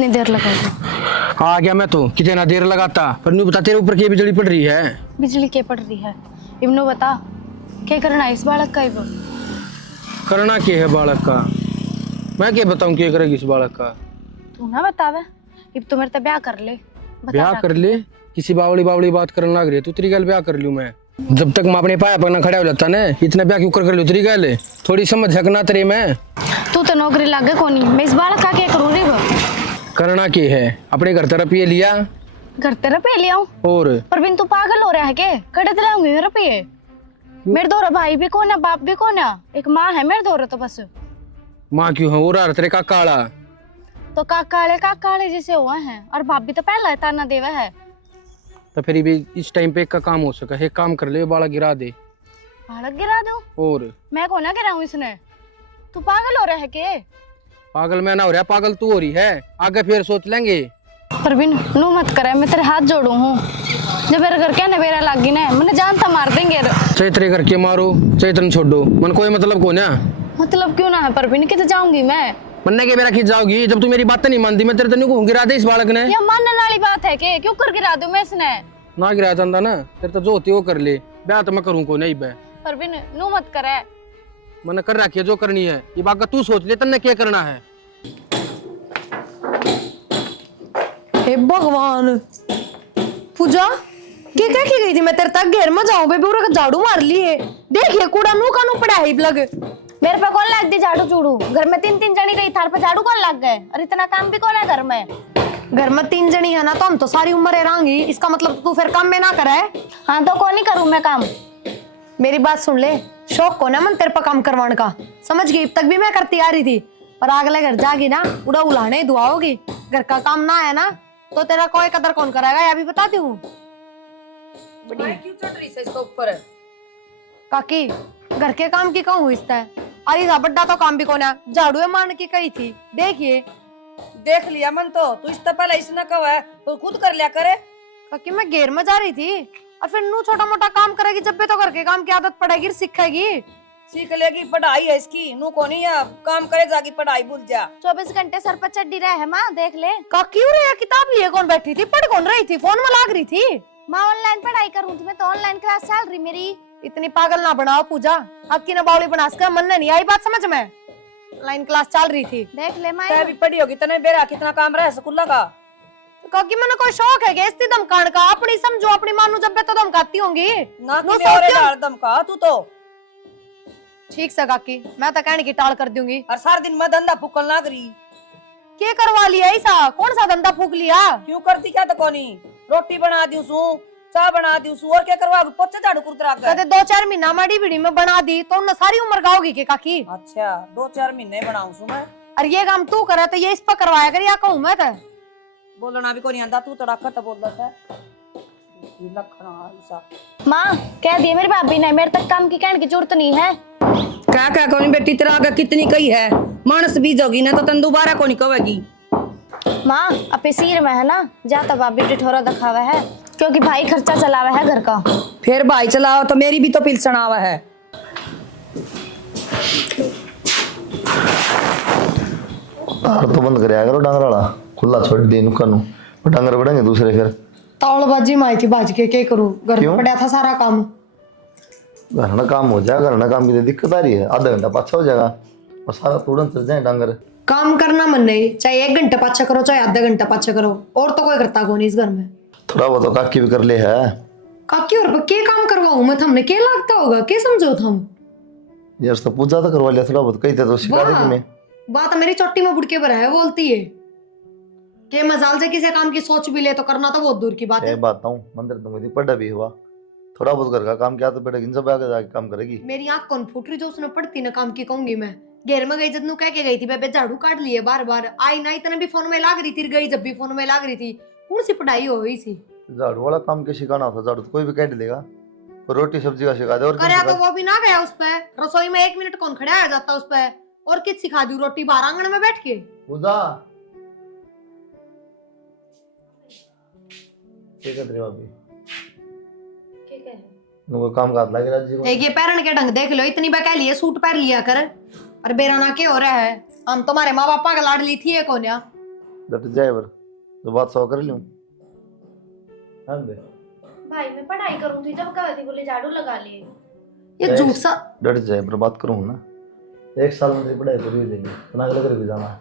कितनी देर लगाएगी? आ गया मैं तो, कितना देर लगाता। पर न्यू बता, तेरे ऊपर की बिजली पड़ रही है? बिजली के पड़ रही है? इब्नू बता, क्या करना है इस बालक का? इब करना क्या है बालक का? मैं क्या बताऊं क्या करेगी इस बालक का? तू ना बतावे। इब तो मेरे से ब्याह कर ले। ब्याह कर ले? किसी बावली बावली बात करने लग रही है तू। तेरी गल ब्याह कर लूं मैं? जब तक मैं अपने पाया पर ना खड़ा हो जाता ना, इतना ब्याह क्यों कर लूं? तेरी गल थोड़ी समझ सकना तेरे में। तू तो नौकरी लागे कोनी, मैं इस बालक का क्या करूं रे? करना क्या है? अपने घर तरफ ये लिया, घर तेरा पे ले आऊं? और परवीन तू पागल हो रहा है के? कड़े दिलाऊंगी मेरे पे। मेरे दो भाई भी कौन है, बाप भी कौन है? एक माँ है मेरे दो तो बस। माँ क्यों है? और तेरे का काला तो काकाले जैसे हुआ है, और बाप भी तो पहला ताना देवा है। तो फिर भी इस टाइम पे एक का काम हो सका है। एक काम कर ले, बाला गिरा दे। बालक गिरा दूं? और मैं कौन ना गिराऊं इसने? तू पागल हो रहा है के? पागल मैं ना हो रहा, पागल तू हो रही है। आगे फिर सोच लेंगे। परवीन नू मत करे, मैं तेरे हाथ जोड़ू हूँ। जब मेरे घर क्या नवेरा लागी ना, मैंने जानता मार देंगे। चाहे तेरे घर के मारो चाहे तेन छोड़ो, मन कोई मतलब को ना। मतलब क्यों ना है परवीन, कितने जाऊंगी मैं? मन्ने के मेरा खींच जाओगी जब तू मेरी बातें नहीं मानती। मैं तेरे तनु को गिरा दे इस बालक ने। ये मानने वाली बात है के? क्यों कर गिरा दूं मैं इसने? ना गिरा जाता ना, तेरे तो जो होती वो कर ले। ब्याह तो मैं करूँ को नहीं बे। परवीन नू मत करे। मैंने कर रखी है जो करनी है। ये बात का तू सोच ले, तन्ने क्या करना है। हे भगवान, पूजा क्या की गई थी? मैं तेरे तक घेर में जाऊं बेबी, और झाड़ू मार ली है। देखिए कूड़ा नू का नू पड़ा है लग। मेरे पे कौन लग दी झाड़ू चूड़ू? घर में तीन तीन जनी गई, थार पे झाड़ू कौन लग गए? और इतना काम भी कौन है घर में? घर में तीन जनी है ना, तो हम तो सारी उम्र रहेंगी। इसका मतलब तू फिर काम में ना करे? हाँ तो कौन ही करूँ मैं काम? मेरी बात सुन ले, शौक को ना मन तेरे पर काम करवाने का, समझ गई? तक भी मैं करती आ रही थी, पर अगले घर जागी ना उड़ा उलाने दुआ होगी। घर का काम ना है ना तो तेरा कोई कदर कौन करेगा, ये भी बताती हूँ। क्यों चढ़ रही है इसके ऊपर? काकी घर के काम की कहूँ इसका? अरे बड्डा तो काम भी कौन है, झाड़ू मान की कही थी। देखिए देख लिया मन तो, तू इससे पहले इसने कहा है तो खुद कर लिया करे। काकी मैं घेर में जा रही थी, और फिर नू छोटा मोटा काम करेगी जब भी तो घर के काम की आदत पड़ेगी, सीखेगी। सीख लेगी, पढ़ाई है इसकी। नू को नहीं है, काम करे जाके पढ़ाई भूल जा। 24 घंटे सर पर चढ़ी रहे है माँ, देख ले। काकी रे किताब लिए कौन बैठी थी? पढ़ कौन रही थी? फोन में लाग रही थी। माँ ऑनलाइन पढ़ाई करूँ तुम्हें तो ऑनलाइन क्लास चल रही मेरी। इतनी पागल ना बनाओ पूजा, आपकी ना बावली बना सके। मन नहीं आई बात समझ में? ऑनलाइन क्लास चल रही थी। देख ले माँ, तै भी पढ़ी होगी, तने बेरा कितना काम रहा स्कूल का। काकी मैंने कोई शौक है इस धमकान का? अपनी समझो, अपनी मानू जब तो धमकाती होंगी ना कि और डाल धमका तू तो। ठीक से काकी, मैं तो कहने की टाल कर दूंगी। और सारा दिन मैं धंधा फूकल ना करी। क्या करवा लिया ऐसा? कौन सा धंधा फूक लिया? क्यों करती क्या तो कोनी? रोटी बना दी सू, चाय बना दी सू, और क्या करवा? पोछे झाड़ू कुर्तरा कर। कहते 2-4 महीना माड़ी बीड़ी में बना दी तो उन्हें सारी उम्र गाओगी के काकी? अच्छा 2-4 महीने बनाऊं सू मैं। और ये काम तू करे तो ये इस पर करवाया कर, या कहूँ मैं तो? बोलना भी कोनी आंदा, तू तड़ा खत बोल दस है। लखना ऐसा माँ कह दिए मेरी भाभी ने, मेरे तक काम की कहने की जरूरत नहीं है। क्या कोनी बेटी, तेरा आगे कितनी कही है। मानस बीजोगी ना तो तन दोबारा कोनी कहेगी। माँ अपने सिर में है ना, जाता भाभी टिठोरा दिखावा है, क्योंकि भाई खर्चा चलावा है घर का। फिर भाई चलाओ तो मेरी भी तो पिलसन आवा है। तो बंद कर करो डांगर वाला, खुला छोड़ दी नुकानू, डांगर बढ़ेंगे दूसरे। फिर तावड़बाजी माई थी बाज के, क्या करूं? घर में क्यों? पड़ा था सारा काम। घर ना काम हो जाएगा, घर ना काम की तो दिक्कत आ रही है। आधा घंटा पाछा हो जाएगा और सारा तुरंत चल जाए डांगर। काम करना मन नहीं, चाहे 1 घंटा पाछा करो चाहे आधा घंटा पाछा करो, और तो कोई करता कौन इस घर में। थोड़ा बहुत तो काकी भी कर ले है। काकी और के काम करवाऊं मैं? हमने क्या लगता होगा, क्या समझो थम? यार तो पूजा तो करवा लिया, थोड़ा बहुत कही थे तो सिखा दे तुम्हें। बात मेरी चोटी में बुड़के पर है, बोलती है के मजाल से किसी काम की सोच भी ले तो करना तो बहुत दूर की बात है। एक बात हूँ, मंदिर तुम्हें पढ़ा भी हुआ, थोड़ा बहुत घर का काम क्या तो पड़ेगी, इन सब आगे जाके काम करेगी। मेरी आंख कौन फूट रही जो उसने पढ़ती ना काम की कहूंगी मैं। घेर में गई जब नू कह के गई थी बेबे झाड़ू काट लिए बार बार, आई ना इतने भी फोन में लाग रही थी, गई जब भी फोन में लाग रही थी। कौन सी पढ़ाई हो गई थी? झाड़ू वाला काम के सिखाना था, झाड़ू तो कोई भी काट लेगा, रोटी सब्जी का सिखा दे। और करे तो वो भी ना गया उस पे, रसोई में 1 मिनट कौन खड़ा आ जाता उस पे? और किस सिखा दी? रोटी बाहर आंगन में बैठ के। पूजा ठीक है तेरे भाभी, नुको काम का हाथ लगे राजी को। एक ये पैरन के ढंग देख लो, इतनी बका लिए सूट पहन लिया कर, और बेराना के हो रहा है। हम तुम्हारे माँ बापा का लाडली थी कौन या? डट जाए बर तो बात सौ कर लूं। हाँ बे भाई मैं पढ़ाई करूँ थी जब कहती बोले झाड़ू लगा लिए। ये झूठ सा। डट जाए पर बात करूँ ना, 1 साल में तेरी पढ़ाई पूरी हो जाएगी, तो अगले घर भी जाना है,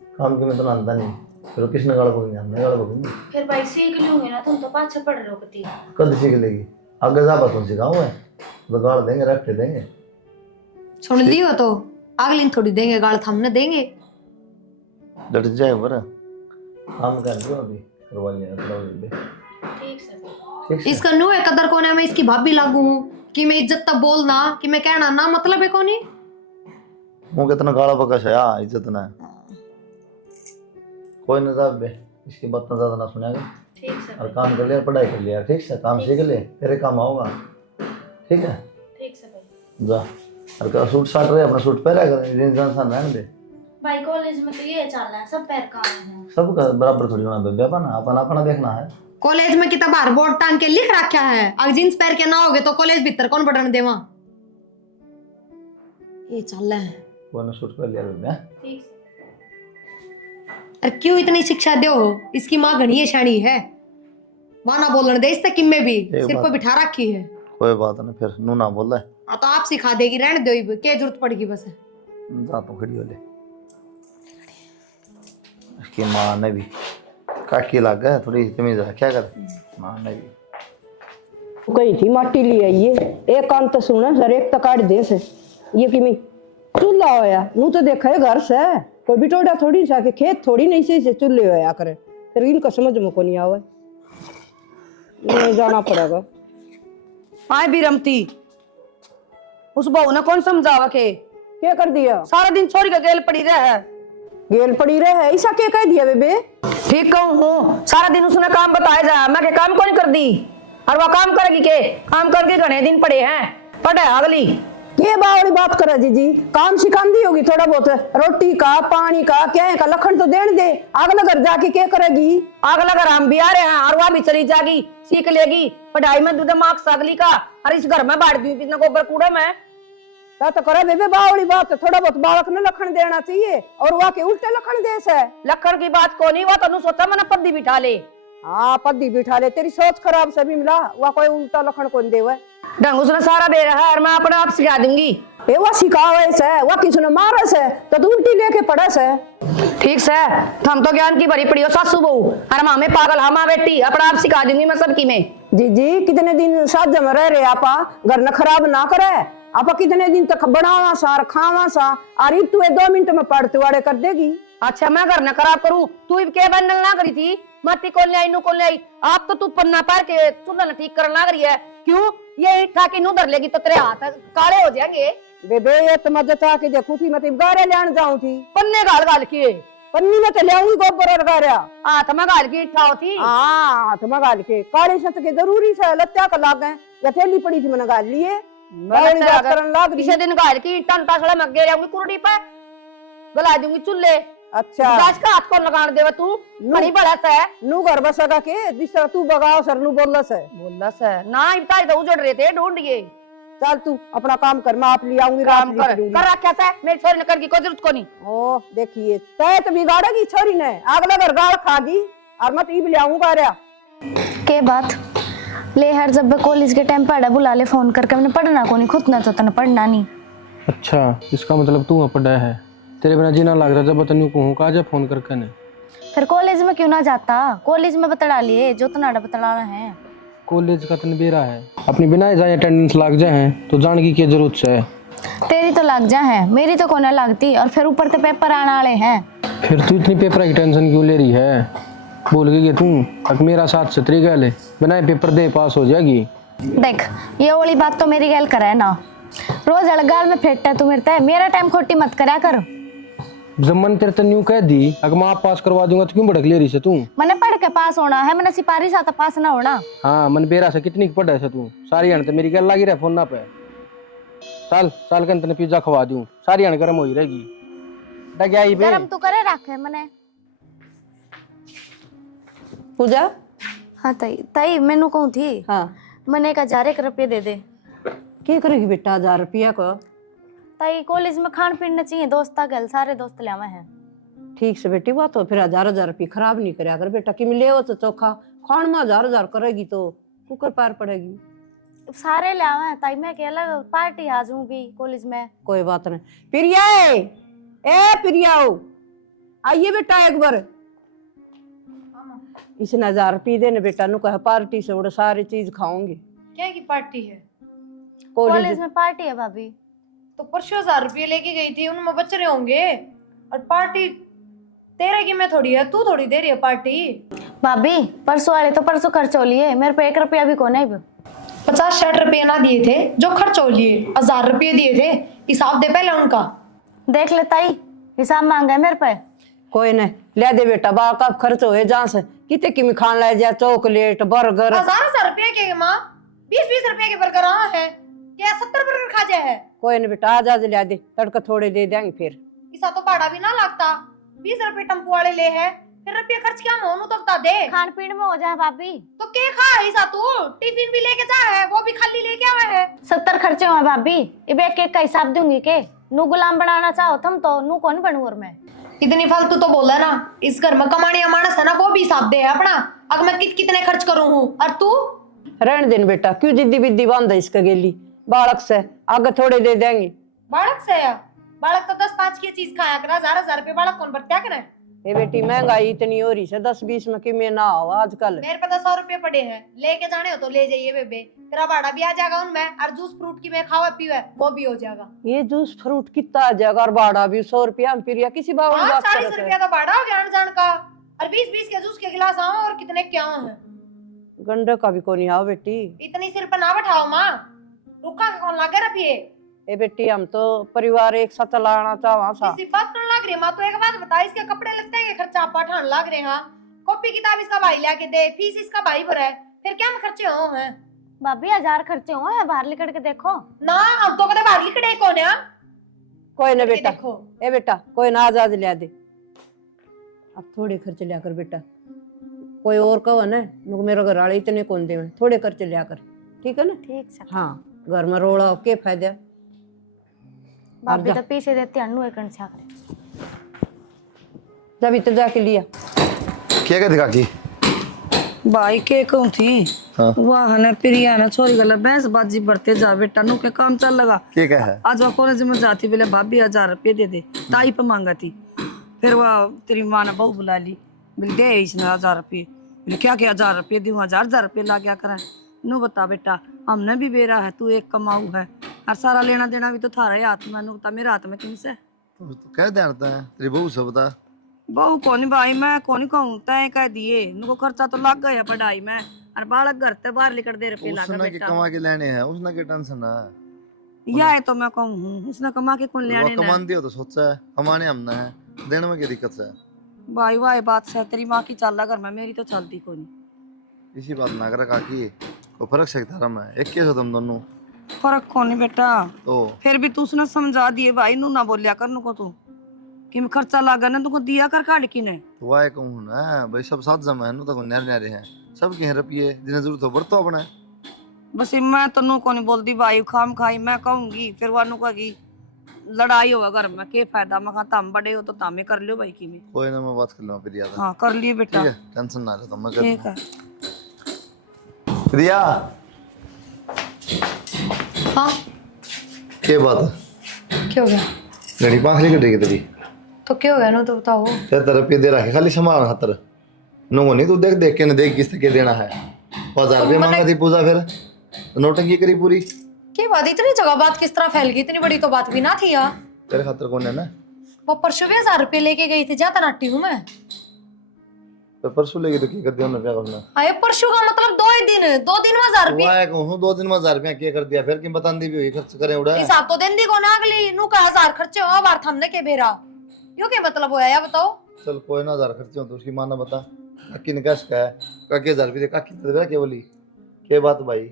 काम की मैं तो जानता नहीं, फिर किसने गाड़ा पकड़ी, हमने गाड़ा पकड़ी। फिर भाई सीख लूंगे ना, तुम तो पाछे पढ़ रहे हो कती। कद सीख लेगी, आगे जा बात सिखाऊं मैं तो गाड़ देंगे, रख के देंगे। सुन लियो तो अगले दिन थोड़ी देंगे गाल, हमने देंगे। डट जाए बर काम कर दो अभी, करवा लिया बे। ठीक से ठीक है इसका नो है कदर कौन है, मैं इसकी भाभी लागू हूँ कि मैं इज्जत तक बोलना कि मैं कहना ना मतलब है कौन। मुंह कितना गाड़ा पका है यार, इज्जत ना है कोई ना बे, इसकी बात ना ज्यादा ना सुनेगा। ठीक से और काम कर लिया, पढ़ाई कर लिया, ठीक से काम सीख ले, तेरे काम आओगा, ठीक है। ठीक से भाई। जा और का सूट साट रहे, अपना सूट पहना कर, इंसान सा रहने दे। भाई कॉलेज में तो ये चल रहा है, सब पैर काम है। सबका बराबर थोड़ी होना बे, अपना अपना अपना देखना है। कॉलेज में कितना बार बोर्ड टांग के लिख रखा है, अगर जींस पहन के ना होगे तो कॉलेज भीतर कौन बढ़ने देवा। ये चल रहा है। वो ना सूट पहन लिया बे। ठीक से अरे क्यों इतनी शिक्षा दो, इसकी माँ घनी शानी है, माना बोलने दे इस तक किम्मे भी सिर पर बिठा रखी है। कोई बात नहीं, फिर नू ना बोल रहा है, तो आप सिखा देगी, रहने दो, क्या जरूरत पड़ेगी बस। जा तो खड़ी हो ले। इसकी माँ ने भी काकी लग गया, थोड़ी तमीज है, क्या कर माँ ने भी कही थी माटी ले आइए, एक काम तो सुना सर, एक तो काट दे से ये कि मैं चूल्हा होया नू तो देखा है घर से, कोई बिटोड़ा थोड़ी सा के खेत थोड़ी नहीं से चूल्हे होया करे, फिर इनका समझ में को नहीं आवे, नहीं जाना पड़ेगा। आए भी रमती उस बहू ने कौन समझावा के क्या कर दिया, सारा दिन छोरी का गेल पड़ी रहे। गेल पड़ी रहे ऐसा क्या कह दिया बेबे। ठीक कहूँ हूँ, सारा दिन उसने काम बताया जा, मैं के काम कौन कर दी, और वह काम करेगी के, काम करके घने दिन पड़े हैं, पढ़े अगली। ये बावड़ी बात करे जी, काम सिखाती होगी थोड़ा बहुत, रोटी का पानी का क्या है का लखन तो देने दे, अगला घर जाके क्या करेगी। अगला घर हम भी आ रहे हैं और वह भी चली जाएगी, सीख लेगी पढ़ाई में दूध मार्क्स अगली का, और इस घर में बांट दी कितना गोबर कूड़े में। क्या तो करे बेबे बावड़ी बात, थोड़ा बहुत बालक ने लखन देना चाहिए, और वहाँ के उल्टे लखन दे से। लखन की बात को नहीं, वो तनु सोचा मैंने पद्दी बिठा ले। हाँ पद्दी बिठा ले, तेरी सोच खराब से भी मिला, वह कोई उल्टा लखन कौन दे हुआ ढंग उसने सारा दे रहा है और मैं अपने आप सिखा दूंगी। वह सिखावे से, वह किसने मारा से तो तू उल्टी लेके पड़ा से। ठीक से हम तो ज्ञान की भरी पड़ी हो सासू बहू, और माँ में पागल हमा बेटी, अपना आप सिखा दूंगी मैं सबकी में। जी कितने दिन साथ जम रह रहे आपा, घर न खराब ना करे, आपा कितने दिन तक बनावा सा खावा सा, और तू 2 मिनट में पढ़ते वाड़े कर देगी। अच्छा मैं घर न खराब करूं, तू क्या बंडल ना करी थी, मट्टी कौन ले आई नू कौन ले आई, आप तो तू पन्ना पार के चूल्हा न ठीक करना रही है, क्यों ये ईट के नू धर लेगी तो तेरे हाथ काले हो जाएंगे। बेबे ये तो मदद था कि देखू थी, मतलब गारे लेने जाऊं थी, पन्ने गाल गाल के पन्नी में तो ले आऊंगी गोबर और गारा, हाथ में गाल की इट्ठा होती। हाँ हाथ में गाल के काले सत के जरूरी से लत्या का लाग गए, या थैली पड़ी थी मैंने गाल लिए, किसी दिन गाल की टंटा सड़ा मग गए रहूंगी कुरडी पे, गला दूंगी चूल्हे। अच्छा गैस का हाथ कौन लगाने देवा तू, बड़ी बड़ा सा है नू घर बसगा के जिस तरह तू बगाओ सर नू बोलस है, बोलस है ना, इतना तो उजड़ रहे थे ढूंढिए। चल तू अपना काम कर, मैं आप ले आऊंगी, काम कर रखा था, मेरी छोरी ने करके कोई जरूरत को नहीं। ओ देखिए तय तो बिगाड़ेगी छोरी ने, अगला घर गाड़ खागी, और मैं तो ले आऊंगा रहा के बात ले हर जब कॉलेज के टाइम पढ़ा बुला ले फोन करके, मैंने पढ़ना को नहीं, खुद ना तो तने पढ़ना नहीं। अच्छा इसका मतलब तू पढ़ा है, तेरे बिना जीना लग रहा, जब बतनियों को हूँ कहा फोन करके ने। फिर कॉलेज में क्यों ना जाता, कॉलेज में बतला लिए जो तना बतलाना है। कॉलेज का तन बेरा है, अपनी बिना जाए अटेंडेंस लाग जाए तो जान की क्या जरूरत है। तेरी तो लग जा है, मेरी तो कोना लगती, और फिर ऊपर से पेपर आने वाले हैं। फिर तू इतनी पेपर की टेंशन क्यों ले रही है, भूल गई तू अब मेरा साथ छतरी गल है, बिना पेपर दे पास हो जाएगी। देख ये वाली बात तो मेरी गल करे ना, रोज अलगाल में फेंटता तू मेरा टाइम खोटी मत करा कर। जब मन तेरे तन यूं कह दी अगर मैं आप पास करवा दूंगा तो क्यों भड़क ले रही से तू। मैंने पढ़ के पास होना है, मैंने सिपाही साथ पास ना होना। हाँ मन बेरा से कितनी पढ़ा है तू, सारी हन तो मेरी गल लगी रहे फोन ना पे, साल साल के अंत पिज्जा खवा दूं, सारी हन गर्म हो ही रहेगी। गरम तू करे रखे मैंने। पूजा हाँ तई मैनू कहूँ थी, हाँ मैंने 1000 रुपये दे दे। क्या करेगी बेटा 1000 रुपया को, ताई कॉलेज में खान पीन चाहिए, दोस्त गल सारे दोस्त ले हैं। ठीक से बेटी बात हो, फिर 1000 रुपये खराब नहीं करया कर बेटा। कि मिले हो तो चोखा खान में 1000 करेगी तो कुकर पार पड़ेगी। सारे ले आवे ताई मैं के अलग पार्टी आ जाऊं भी कॉलेज में। कोई बात नहीं। प्रिया ए प्रिया आइए बेटा एक बार। इसने 1000 रुपये देने बेटा नु कह पार्टी से उड़ सारी चीज खाऊंगी। क्या की पार्टी है? कॉलेज में पार्टी है भाभी। तो परसों 1000 रुपये लेके गई थी, उनमें बच रहे होंगे। और पार्टी तेरे की मैं थोड़ी है, तू थोड़ी दे रही है पार्टी। भाभी परसों वाले तो परसों खर्च हो लिए, मेरे पे 1 रुपया भी कौन है। 50-60 रुपये ना दिए थे जो खर्च हो लिए, 1000 रुपये दिए थे। हिसाब दे पहले उनका। देख ले ताई, हिसाब मांगा है मेरे पे। कोई नहीं ले दे बेटा, बाल का खर्च होए जहाँ से कितने की खान ला जा, चॉकलेट बर्गर। 1000 रुपये के माँ 20-20 रुपये के बर्गर है क्या? 70 बर्गर खा जाए है। कोई नहीं बेटा आज ले दे, तड़का थोड़े दे देंगे फिर। इसा तो भाड़ा भी ना लगता, 20 रुपये टेम्पो वाले ले है, फिर रुपये खर्च क्या मोनू तो बता दे। खान पीन में हो जाए भाभी। तो के खा इसा तू? टिफिन भी लेके जा है, वो भी खाली लेके आवा है। 70 खर्चे हुए भाभी, अब एक एक का हिसाब दूंगी के। नू गुलाम बनाना चाहो तुम तो नू कौन बनू। और मैं इतनी फालतू तो बोला ना, इस घर में कमाने मानस है ना, वो भी हिसाब दे है अपना। अगर मैं कितने खर्च करूं हूँ और तू रहने देन बेटा, क्यों जिद्दी बिद्दी बांधा इसका गेली बालक से, आगे थोड़े दे देंगे। बालक से है? बालक तो 10-5 की चीज खाया करा, 1000 रुपये बालक कौन बरत्या करे? ये बेटी महंगाई इतनी हो रही है, 10-20 में कि में ना हो आजकल। मेरे पे तो 100 रुपये पड़े हैं, लेके जाने हो तो ले जाइए बेबे, तेरा भाड़ा भी आ जाएगा उनमें। और जूस फ्रूट की मैं खावा पीवा वो भी हो जाएगा। ये जूस फ्रूट कितना आ जाएगा और भाड़ा भी 100 रुपया में फिर किसी बात 40 रुपया तो भाड़ा हो गया जान का। और 20-20 के जूस के गिलास आओ और कितने क्या है। गंडे का भी कोनी आओ बेटी। इतनी सिर पर ना बैठाओ माँ, रुखा के कौन लागे रखिए। ए बेटी हम तो परिवार एक साथ लाना चाहवा सा। किसी बात करने लग रही माँ, तो एक बात बता, इसके कपड़े लगते हैं खर्चा पठान लग रहे हैं, कॉपी किताब इसका भाई लाके दे, फीस इसका भाई भरे, फिर क्या में खर्चे हो हैं? भाभी 1000 खर्चे हुए हैं, बाहर लिकड़ के देखो ना हम तो कदे बाहर लिकड़े कौन है। कोई ना बेटा, देखो ए बेटा कोई ना आज ले दे। अब थोड़े खर्चे लिया कर बेटा, कोई और कहो ना मेरे घर वाले इतने कौन दे, थोड़े खर्चे लिया कर, ठीक है ना? ठीक से। हाँ घर में रोड़ा हो के फायदा। भाभी तो पीछे देती अन्नू एक छा करे। जब इधर जाके लिया क्या कहते काकी? भाई के कहूँ थी हाँ। वाह ने प्रिया ने छोरी गला बैंस बाजी बढ़ते जा बेटा नु के काम चल लगा। क्या कह है? आज वह कॉलेज में जाती बोले भाभी 1000 रुपये दे दे, ताई पे मांगा थी। फिर वह तेरी माँ ने बहू बुला ली, बोले दे इसने 1000 रुपये। बोले क्या 1000 रुपये दूँ, 1000 रुपये ला क्या करें। नू बता बेटा, हमने भी बेरा है, तू एक कमाऊ है और सारा लेना देना भी तो थारा ही हाथ में। नू बता मेरे हाथ में किन से? तो कह जानता है तेरी बहू से बता। बहू कौन भाई, मैं कौन कहूँ, तय कह दिए नुको खर्चा तो लग गया पढ़ाई में और बालक घर से बाहर लिकड़ दे रुपये लागा उसने के बेटा। कमा के लेने हैं, उसने के टेंशन है। या है तो मैं कहूँ उसने कमा के कौन ले आने ना। कमाती हो तो सोचा है, कमाने हमने है, देने में क्या दिक्कत है? भाई वाह बात से तेरी माँ की चाल घर में, मेरी तो चलती कोई नहीं। इसी बात ना कर काकी, को फर्क से धर्म में एक कैसे हो तुम दोनों? फर्क कौन है बेटा, तो फिर भी तू उसने समझा दिए भाई, नू ना बोलिया कर नुको तू कि मैं खर्चा लागा ना तुमको दिया कर काट की ने। तो वाह कहूँ ना भाई, सब साथ जमा है, नु तो न्यारे न्यारे हैं, सब के रुपये जिन्हें जरूरत हो बरतो अपना। बस मैं तो नू को नहीं बोलती भाई, खाम खाई मैं कहूंगी, फिर वह नु कहेगी लड़ाई होगा घर में, के फायदा। मैं कहा तम बड़े हो तो तामे कर लियो भाई की में। कोई ना मैं बात कर लूँगा प्रिया से। हाँ कर लिए बेटा, ठीक है, टेंशन ना ले, तो मैं कर ठीक है। प्रिया हाँ क्या बात है? क्या हो गया? लड़ी पाखली कट रही तेरी, तो क्या हो गया ना, तो बताओ। तेरे रुपये दे रखे खाली सामान खातर, नो नहीं तू देख देख के न देख किससे क्या देना है। 1000 रुपये मांगा थी पूजा, फिर नोटंकी करी पूरी। क्या बात, इतनी जगह बात किस तरह फैल गई? इतनी बड़ी तो बात भी ना थी यार। तेरे खातर कौन है ना? वो परसों भी 1000 रुपये लेके गई थी, ज्यादा नाटी हूँ मैं। तो परसों लेगी तो क्या कर दिया उन्होंने, क्या करना? अरे परसों का मतलब 2 ही दिन, 2 दिन में 1000 रुपये। वाह कहूँ 2 दिन में 1000 रुपया क्या कर दिया, फिर कि बता दी भी खर्च करें उड़ा। हिसाब तो दिन दी को ना अगली नु का 1000 खर्चे हो बार थमने के बेरा, यो क्या मतलब होया या बताओ। चल कोई ना, 1000 खर्चे हो तो उसकी माना बता। काकी ने क्या है काकी 1000 रुपये काकी तो दे, क्या बोली क्या बात भाई,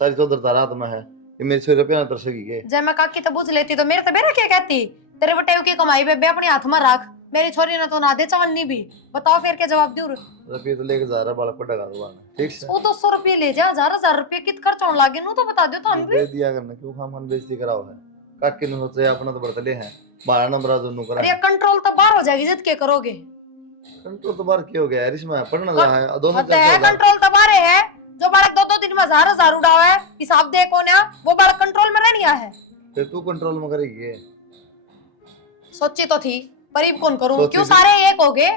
सारी चौधर तारा में है ये मेरे 100 रुपया ना तरसेगी के। जब मैं काकी तो बुझ लेती तो मेरे तो बेरा क्या कहती, तेरे बटेव की कमाई बेबे अपने हाथ में रख, मेरी छोरी ने तो ना दे चवन्नी भी। बताओ फिर क्या जवाब दूर। रुपये तो लेके जा रहा बालक को डगा दो, ठीक से वो 200 रुपये ले जा, 1000 रुपये कित खर्च होने लागे नु तो बता दो तो हम भी दे दिया करना, क्यों खाम खान बेइज्जती कराओ है। काकी ने सोचे अपना तो बरतले हैं 12 नंबर दोनों करा अरे कंट्रोल तो बाहर हो जाएगी, जिद के करोगे? कंट्रोल तो बार क्या हो गया यार, इसमें पढ़ना रहा है दोनों होता है कंट्रोल तो बाहर है। जो बालक 2-2 दिन में 1000 उड़ावा है, हिसाब दे कौन है, वो बालक कंट्रोल में रहनी है। फिर तू कंट्रोल में करेगी। सोची तो थी पर अब कौन करूं, सोची क्यों थी। सारे एक हो गए?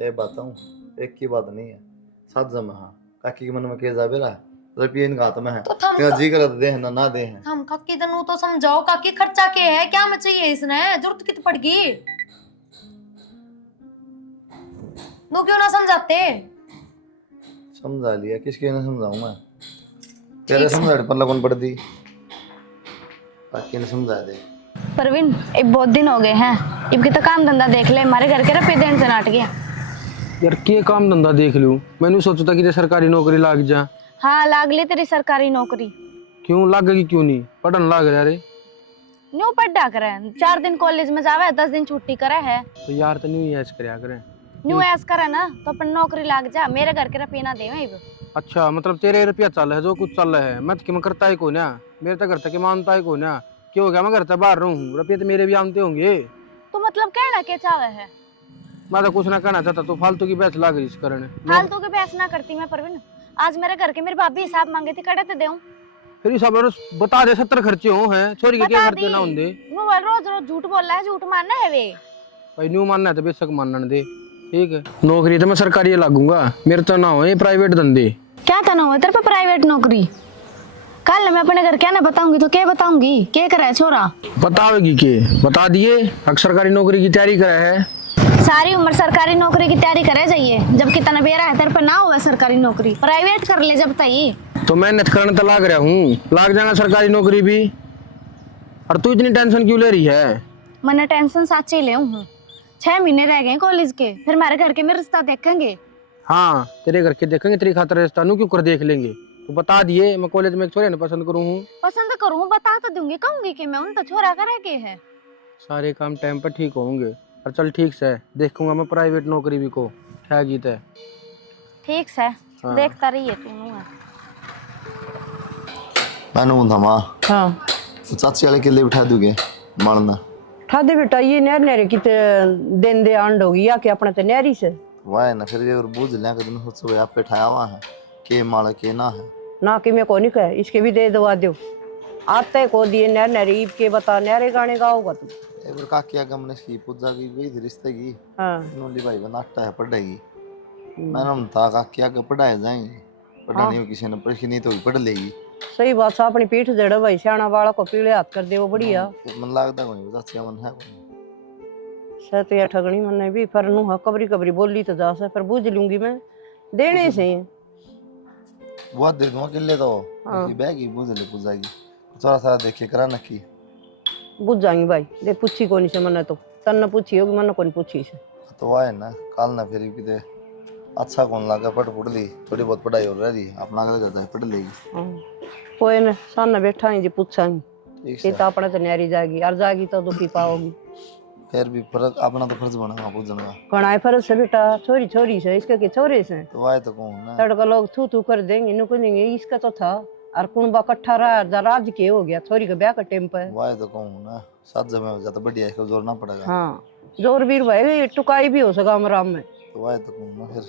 ये बताऊं, एक की बात नहीं है, सात जमा। हाँ, काकी के मन में क्या जाबे रहा रुपये इनका हाथ में है, तो थम क्या जी कर दे है ना दे है। हम काकी दनू तो समझाओ, काकी खर्चा के है, क्या में चाहिए इसने, जरूरत कित पड़गी? नो क्यों ना समझाते? समझा लिया, किसके ने समझाऊं मैं, तेरे समझा पर लगन पड़ दी, काकी ने समझा दे। परवीन एक बहुत दिन हो गए हैं, अब की तो काम धंधा देख ले, हमारे घर के रुपये देने से नाट गया। यार के काम धंधा देख लूं, मैंने सोचा था कि सरकारी नौकरी लाग जा। हाँ लाग ली तेरी सरकारी नौकरी। क्यों लागेगी, क्यों नहीं, पढ़न लाग रहा रे। न्यू पढ़ा करे, 4 दिन कॉलेज में जावे, 10 दिन छुट्टी करे है। तो यार तो नहीं ऐश करया करे। न्यू ऐस करे ना तो अपन नौकरी लाग जा, मेरे घर के रुपये ना दे। अच्छा मतलब तेरे रुपया चल है, जो कुछ चल है, मैं तो करता ही को ना, मेरे तो घर तक मानता ही को ना। क्यों हो गया, मैं घर से बाहर रहूं, रुपये तो मेरे भी आमते होंगे। तो मतलब कहना क्या चाहे है? मैं तो कुछ ना कहना चाहता, तो फालतू की बहस लाग रही इस कारण। फालतू के बहस ना करती मैं परवीन। आज मेरे घर के मेरी भाभी हिसाब मांगे थी, कड़े तो देऊं। फिर इस सब बता दे, 70 खर्चे हो हैं, छोरी के क्या खर्चे ना होंगे। वो रोज रोज झूठ बोल रहा है, झूठ मानना है वे। भाई न्यू मानना है तो बेशक मानने दे, ठीक है। नौकरी तो मैं सरकारी लागूंगा, मेरे तो ना हो ये प्राइवेट धंधे। क्या तना हुआ तेरे पे प्राइवेट नौकरी? कल मैं अपने घर क्या ना बताऊंगी तो क्या बताऊंगी, क्या करा है छोरा? बतावेगी के बता दिए, अब सरकारी नौकरी की तैयारी करा है। सारी उम्र सरकारी नौकरी की तैयारी करे जाइए, जब कितना बेरा है तेरे पे ना हुआ सरकारी नौकरी, प्राइवेट कर ले जब तई। तो मेहनत करने तो लाग रहा हूँ, लाग जाएगा सरकारी नौकरी भी। और तू इतनी टेंशन क्यों ले रही है? मैंने टेंशन साची ले हूँ, 6 महीने रह गए कॉलेज के, फिर हमारे घर के में रिश्ता देखेंगे। हाँ तेरे घर के देखेंगे, तेरी खातर रिश्ता नू क्यों कर देख लेंगे। तो बता दिए, मैं कॉलेज में एक छोरे ने पसंद करूँ हूँ। पसंद करूँ बता तो दूंगी, कहूंगी कि मैं उन तो छोरा करे के है। सारे काम टाइम पर ठीक होंगे। और चल ठीक से देखूंगा मैं प्राइवेट नौकरी भी को, क्या गीत है। ठीक से हाँ। देखता रहिए तू नु है। मैंने बोला माँ हाँ चाची वाले किले बिठा दोगे मारना। ठादे बेटा ये नहर नहरे की दिन दे आंड होगी या कि अपने तो नहरी से वाह ना, फिर ये बूझ लें कि तुम सोचो आप पे ठाया हुआ है के माला के ना है ना कि मैं को नहीं कहे, इसके भी दे दवा दो। आते को दिए नहर नहरे ईब के बता, नहरे गाने गाओगा तुम। एक बार काकी आगे हमने इसकी पूजा की गई थी रिश्ते की, हाँ नोली भाई बनाता है पढ़ेगी। मैंने बताया काकी आगे पढ़ाए जाएंगे, पढ़ानी हो किसी ने पढ़ी नहीं तो भी पढ़ लेगी। सही बात सा, अपनी पीठ जड़ भाई सियाना वाला को पीले हाथ कर दे वो बढ़िया। मन लगता कोई चाची मन है सतिया ठगनी मन भी पर नु हाँ कबरी कबरी बोली तो जा से, पर बुझ लूंगी मैं देने से ही। वो दे दूंगा किले तो बैगी बुझ ले पूजा की थोड़ा सा देखे करा नकी बुझ जाएंगी भाई। दे पूछी कोनी से मन तो तन पूछी होगी, मन कोनी पूछी से। तो वाह ना काल ना फिर किते अच्छा कौन लगा पढ़ ली, थोड़ी बहुत पढ़ाई हो रही अपना आगे करता है पढ़ लेगी। कोई न सामने बैठा ही जी पूछांगी, ठीक ये है तो अपने तो न्यारी जाएगी और जाएगी तो दुखी पाओगी। फिर भी फर्क अपना तो फर्ज बना पूछने का। घना फर्ज से बेटा, छोरी छोरी से इसके के छोरे से तो वाह तो कहूँ ना तड़का लोग थू थू कर देंगे, नु कहेंगे इसका तो था और कुणबा कट्ठा रहा राज के हो गया, छोरी का ब्याह का टेम पे। वाह तो कहूँ ना साथ जमे हो जाता बढ़िया, इसको जोर ना पड़ेगा। हाँ जोर वीर भाई टुकाई भी हो सका आराम में। तो वाह तो कहूँ ना फिर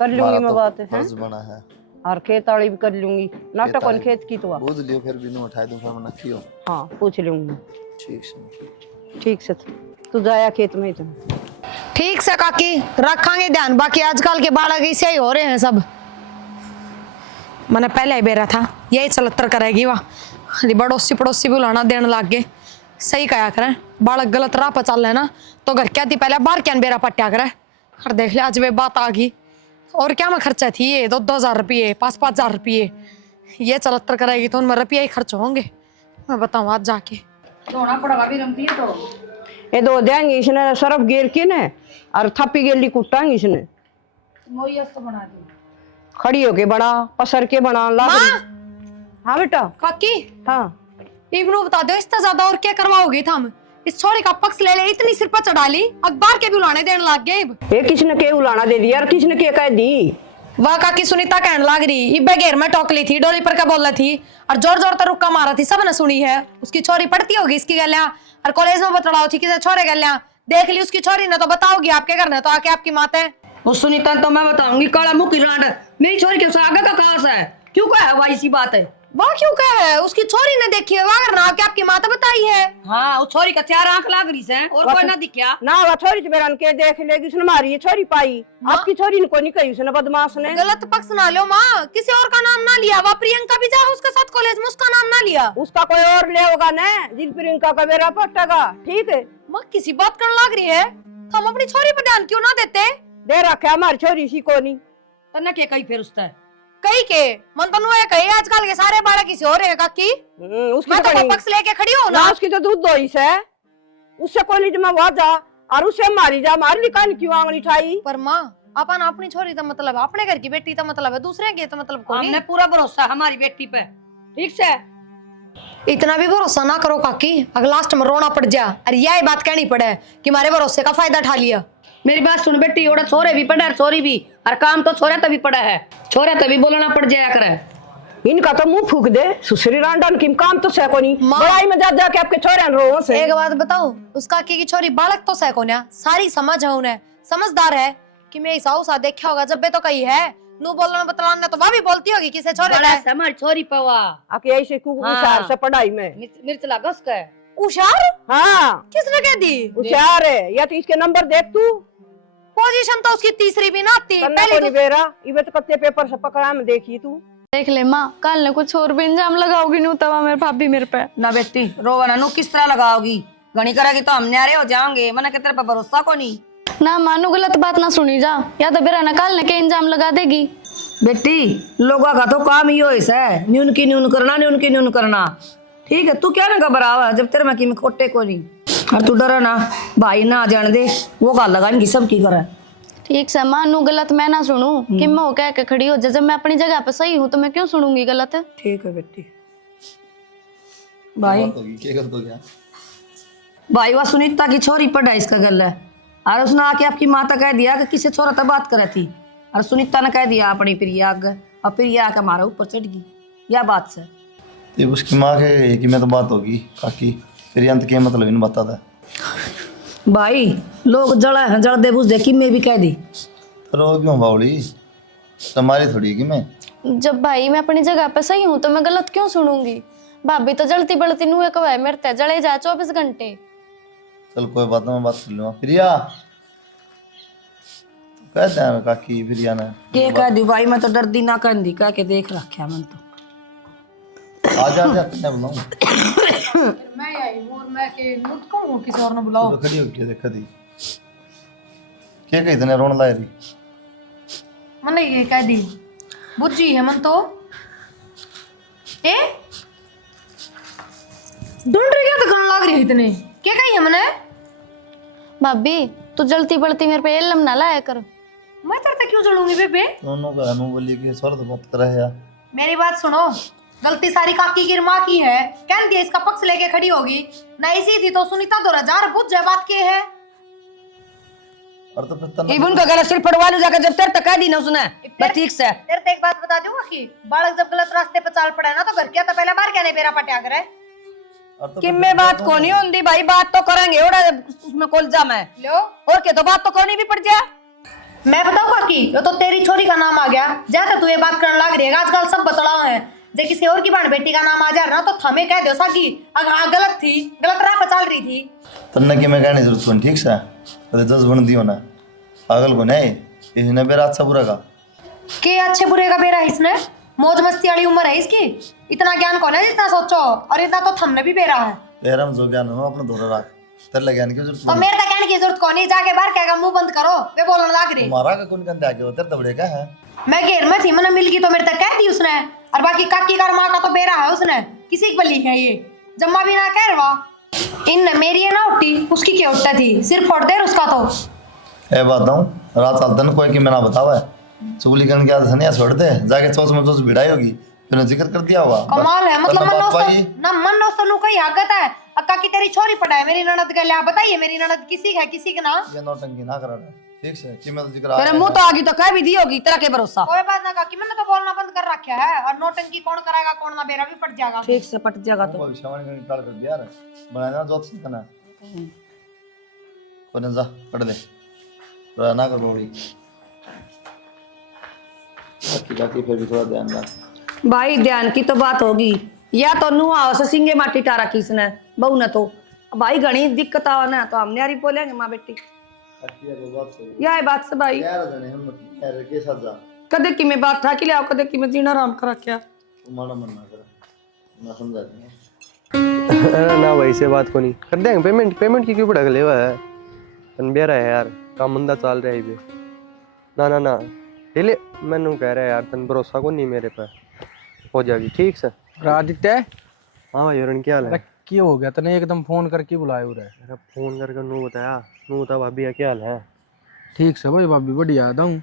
कर लूंगी मैं बात है फर्ज बना है और खेत वाली भी कर लूंगी, नाटक और खेत की तो बुझ लियो फिर भी नहीं उठाई दूं फिर मैं नखियो। हाँ पूछ लूंगी। ठीक से ठीक से तू जाया खेत में तुम। ठीक से काकी रखांगे ध्यान, बाकी आजकल के बालक ऐसे ही हो रहे हैं सब। मैंने पहले ही बेरा था यही चलतर करेगी वाह, पड़ोसी पड़ोसी बुलाना देने लग गए। सही कहा करें, बालक गलत राह पर चल रहे ना तो घर क्या थी पहले बाहर क्या बेरा पट्टा करे। और देख ले आज वे बात आ गई, और क्या में खर्चा थी ये 2-2 हजार रुपये 5-5 हजार रुपये, ये चलतर करेगी तो उनमें रुपये ही खर्च होंगे। मैं बताऊँ आज जाके धोना पड़ेगा भी रमती है तो ये दो देंगे इसने सरफ गेर के ने और थप्पी गेली कुटांगे इसने। मोई तो बना दी खड़ी होके बना पसर के बना ला। हाँ बेटा काकी हाँ इबनू बता दो इससे ज्यादा और क्या करवाओगे हम? इस छोरी का पक्ष ले ले, इतनी सिर पर चढ़ा ली, अखबार के भी उलाने देने लग गए। ये किसने के उलाना दे दिया और किसने के कह दी? वाह काकी सुनीता कहने लाग रही इब्बे घेर में टोकली थी डोली पर क्या बोल रही थी और जोर जोर तक रुक्का मारा थी सबने सुनी है। उसकी छोरी पढ़ती होगी इसकी गलियां और कॉलेज में बतलाओ थी किसे छोरे गलियां देख ली उसकी छोरी ने तो बताओगी आपके घर ने तो आके आपकी माते हैं। वो सुनीता तो मैं बताऊंगी काला मुंह की रांड मेरी छोरी के आगे का खास है क्यों का है भाई सी बात है। वाह क्यों कह है उसकी छोरी ने देखी है वाह ना आके आपकी माता बताई है। हाँ वो छोरी का 4 आंख लाग रही है और कोई ना दिखा ना वो छोरी तो बेरन के देख लेगी उसने मारी है छोरी पाई आपकी छोरी ने कोई नहीं कही उसने बदमाश ने। गलत पक्ष ना लो माँ किसी और का नाम ना लिया वह प्रियंका भी जा उसके साथ कॉलेज में उसका नाम ना लिया। उसका कोई और ले होगा ना जिन प्रियंका का मेरा पटेगा ठीक है। माँ किसी बात करने लग रही है हम अपनी छोरी पर ध्यान क्यों ना देते। दे रखे हमारी छोरी सी को नहीं तन्ने के कही फिर उसता कई के मन तनु है कही आजकल के सारे बालक किसी और है काकी उसकी मैं तो तो कोई पक्ष लेके खड़ी हूँ ना। ना उसकी तो दूध दोई से उससे कोई नहीं जमा हुआ जा और उससे मारी जा मारी निकाल क्यों आंगली उठाई। पर माँ अपन अपनी छोरी का मतलब है अपने घर की बेटी का मतलब है दूसरे के तो मतलब कोई हमने पूरा भरोसा हमारी बेटी पे ठीक से। इतना भी भरोसा ना करो काकी अगर लास्ट में रोना पड़ जा अरे यही बात कहनी पड़े कि हमारे भरोसे का फायदा उठा लिया। मेरी बात सुन बेटी ओड़ा छोरे भी पड़ा है छोरी भी और काम तो छोरे तभी पड़ा है छोरे तभी बोलना पड़ जाया करे। इनका तो मुंह फूक दे सुसरी रांडन की काम तो से कोनी बड़ाई में जा जाके आपके छोरे रो से। एक बात बताओ उस काकी की छोरी बालक तो सह कोन्या सारी समझ है उन्हें समझदार है कि मैं ऐसा उसा देखा होगा जब तो कही है नू बोलना बतलाना तो वह भी बोलती होगी किसे छोरे है। हमारी छोरी पवा आके ऐसे कुशार से पढ़ाई में मिर्च लगा उसका उशार हाँ किसने कह दी होशियार है या तो इसके नंबर देख तू पोजीशन तो उसकी तीसरी भी ना आती पहले तो बेरा इवे तो कत्ते पेपर से पकड़ा में देखी तू देख ले माँ कल ने कुछ और भी इंजाम लगाओगी नू तवा मेरे भाभी मेरे पे ना बेटी रोवाना नु किस तरह लगाओगी घनी करेगी तो हम न्यारे हो जाएंगे मना के तेरे पे भरोसा को नहीं ना मानू गलत बात ना सुनी जा या तो बेरा नकाल ने के इंजाम लगा देगी। बेटी लोगों का तो काम ही है न्यून की न्यून करना न्यून की न्यून करना ठीक है तू क्या ना घबरावा जब तेरे में की खोटे को नहीं और तू डरा ना भाई ना जान दे वो गाल लगाएंगी सब की करे। ठीक से मानू गलत मैं ना सुनूं कि मैं हो कह के खड़ी हो जब मैं अपनी जगह पे सही हूँ तो मैं क्यों सुनूंगी गलत। ठीक है बेटी भाई क्या गलत हो गया भाई वह सुनीता की छोरी पढ़ा इसका गल है और उसने आके आपकी माता कह दिया कि किसी छोरा तक बात करे थी और सुनीता ने कह दिया अपनी प्रिया आगे और प्रिया आके हमारा ऊपर चढ़ गई या बात से ये उसकी माँ के कि मैं तो बात होगी काकी फिर अंत के मतलब इन बता था भाई लोग जड़ा है जड़ दे बुझ दे कि मैं भी कह दी रो क्यों बावली तुम्हारी थोड़ी कि मैं जब भाई मैं अपनी जगह पे सही हूँ तो मैं गलत क्यों सुनूंगी। भाभी तो जलती बलती नुए कब मेरे ते जले जा 24 घंटे। चल कोई बात ना मैं बात कर लूँगा प्रिया तो कहते हैं काकी प्रिया ने ये कह दी भाई मैं तो डरदी ना कह दी कह के देख रखा मन तो आजा कितने बुलाऊं मैं आई और मैं के मुझ को किसी और ने बुलाओ तो खड़ी हो गई देखा दी क्या कही तने रोन लाई रही मैंने ये कह दी बुझी है मन तो ए ढूंढ रही क्या तो करने लग रही है इतने क्या कही है मैंने। भाभी तू जलती बलती मेरे पे इल्म ना लाया कर। मैं तेरे क्यों जलूंगी बेबे दोनों का अनु बोली कि सर तो बात कर रहे हैं मेरी बात सुनो गलती सारी काकी की माँ की है कह दिया इसका पक्ष लेके खड़ी होगी ना इसी थी तो सुनीता 2000 बुझ जाए बात की है और तो फिर इबन का गला सिर पड़वा लो जाकर जब तेरे तक कह दी ना उसने बस ठीक से तेरे तो एक बात बता दूंगा कि बालक जब गलत रास्ते पे चाल पड़ा ना तो घर क्या तो पहले बार क्या नहीं बेरा पटिया करे कि मैं बात को नहीं होती भाई बात तो करेंगे ओड़ा उसमें कोलजा में लो और क्या तो बात तो करनी भी पड़ जाए। मैं बताऊँ काकी ये तो तेरी छोरी का नाम आ गया जैसे तू ये बात करने लग रही है आजकल सब बतलाओ है जे किसी और की बहन बेटी का नाम आ जा रहा तो थमे कह दो साकी हाँ गलत थी गलत राह पर चल रही थी तन्ने की मैं कहने जरूरत नहीं ठीक से कदे 10 बन दियो ना पागल को नहीं इसने बेरा अच्छा बुरा का के अच्छे बुरे का बेरा इसने मौज मस्ती वाली उम्र है इसकी इतना ज्ञान कौन है जितना सोचो और इतना तो थमने भी बेरा है तेरा जो ज्ञान हो अपना धोरा रख तेरे लगे ज्ञान की जरूरत तो मेरे का कहने की जरूरत कौन है जाके बाहर कहेगा मुंह बंद करो वे बोलने लग रही तुम्हारा का कौन कंधे आगे होते तबड़े का है मैं घेर में थी मैंने मिल गई तो मेरे तक कह दी उसने और बाकी काकी का माँ का तो बेरा है उसने किसी की बली है ये जम्मा भी ना कह रहा इन मेरी है ना उठी उसकी क्या उठता थी सिर्फ फोड़ दे उसका तो ए बताऊं रात चलता ना कोई कि मैं ना बतावा चुगली करने की आदत नहीं है छोड़ दे जाके सोच में सोच भिड़ाई होगी तूने जिक्र कर दिया हुआ कमाल है मतलब मन दोस्तों कोई आगत है अक्का की तेरी छोरी पड़ा है मेरी ननद गले बताइए मेरी ननद किसी है किसी का ना ये नौटंकी ना करा रहा ठीक से कि मैं तो जिक्र तेरे मुंह तो आ गई तो कह भी दी होगी, तेरा क्या भरोसा। कोई बात ना काकी, मैंने तो बोलना बंद कर रखा है। और नोटंकी कौन कराएगा, कौन ना, बेरा भी पट जाएगा। ठीक से पट जाएगा तो। भविष्यवाणी करके टाल कर दिया यार, बनाया ना जोत से करना और जा पढ़ दे रहना कर रोड़ी बाकी फिर भी थोड़ा ध्यान रख भाई ध्यान की तो बात होगी, या तो नु आओ से सिंगे माटी टारा किसने बहू ने तो भाई घनी दिक्कत आवा ना तो हमने यारी बोलेंगे माँ बेटी। यह बात से भाई यार जाने हम यार के साथ जा कदे की मैं बात था कि ले आओ, कदे की मैं जीना आराम करा क्या तुम्हारा मन ना कर ना समझा दूंगा ना भाई से बात को नहीं कर देंगे। पेमेंट पेमेंट की क्यों भड़क ले हुआ है, अनबेरा है यार, काम मंदा चल रहा है। ना ना ना ले मैनू कह रहा है यार, तन भरोसा को नहीं मेरे पे, हो जाएगी ठीक से। आदित्य हाँ भाई अरुण क्या हाल है? क्या हो गया तने एकदम फोन करके बुलाए हो रहा है? अरे फोन करके नू बताया, नू बता भाभी क्या हाल है? ठीक से भाई भाभी बढ़िया हूँ।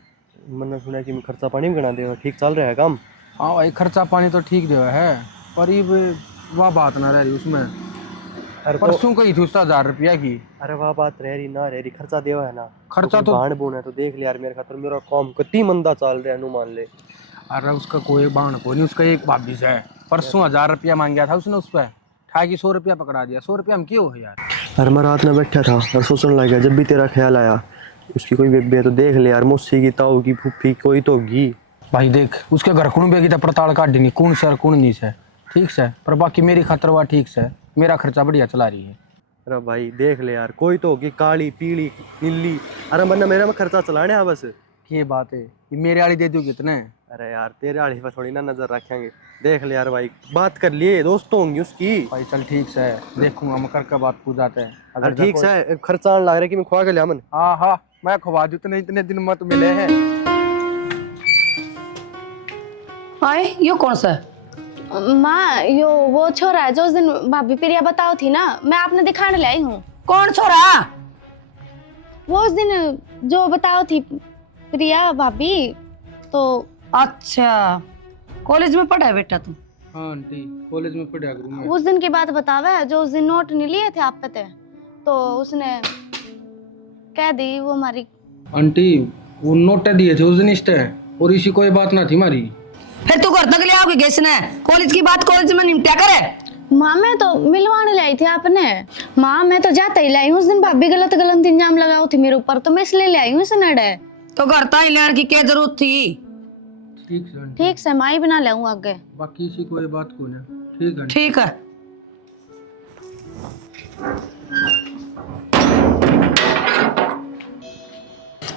मैंने सुना कि मैं खर्चा पानी भी गणा देगा, ठीक चल रहा है काम? हाँ भाई खर्चा पानी तो ठीक जो है, पर ये वह बात ना रह रही उसमें। अरे परसों कही थी उसका 1000 रुपया की। अरे वाह बात रह रही ना रह रही, खर्चा देवा है ना, खर्चा तो बाण बून है तो देख ले यार मेरे खातर, मेरा काम कितनी मंदा चल रहा है नू मान ले। अरे उसका कोई बाण को नहीं, उसका एक भाभी से है। परसों 1000 रुपया मांग गया था उसने, उस पर ठाकी 100 रुपया पकड़ा दिया। 100 रुपया हम क्यों हो यार? अरे मैं रात में बैठा था और सोचने लगा, जब भी तेरा ख्याल आया उसकी कोई बेबी है तो देख ले यार, मौसी की ताऊ की फूफी कोई तो होगी। भाई देख उसके घर कुण बेगी तो पड़ताल काट देनी कौन से और कौन नहीं से, ठीक से। पर बाकी मेरी खातर हुआ ठीक से, मेरा खर्चा बढ़िया चला रही है। अरे भाई देख ले यार, कोई तो होगी काली पीली नीली, अरे वरना मेरा में खर्चा चलाने है बस। ये बात है, ये मेरे वाली दे दो कितने? अरे यार तेरे आड़ी पर थोड़ी ना नजर रखेंगे, देख ले यार भाई, बात कर लिए दोस्तों होंगी उसकी। भाई चल ठीक से देखूंगा, हम करके बात पूछ जाते हैं। अरे ठीक से खर्चा लग रहा है कि मैं खुआ के लिया मन। हाँ हाँ मैं खवा दूँ, इतने दिन मत मिले हैं। हाय यो कौन सा? माँ यो वो छोरा है जो उस दिन भाभी प्रिया बताओ थी ना, मैं आपने दिखाने लाई हूँ। कौन छोरा? वो उस दिन जो बताओ थी प्रिया भाभी तो। अच्छा कॉलेज में पढ़ा है बेटा तू? हाँ आंटी कॉलेज में पढ़ा करूँ मैं। उस दिन की बात बतावा है, जो उस दिन नोट नहीं लिए थे आप पे थे, तो उसने कह दी वो हमारी। आंटी वो नोट दिए थे उस दिन इष्ट है, और इसी कोई बात ना थी हमारी। फिर तू घर तक ले आओगे गैस ने? कॉलेज की बात कॉलेज में निपटा करे। माँ मैं तो मिलवाने लाई थी आपने। माँ मैं तो जाता ही लाई हूँ, उस दिन भाभी गलत गलत इंजाम लगाओ थी मेरे ऊपर, तो मैं इसलिए ले आई हूँ इस नड़े। तो घर ता ही लेने की क्या जरूरत थी? ठीक से आंटी, ठीक से माँ ही बना ले आगे। बाकी इसी कोई बात को ना। ठीक है ठीक है।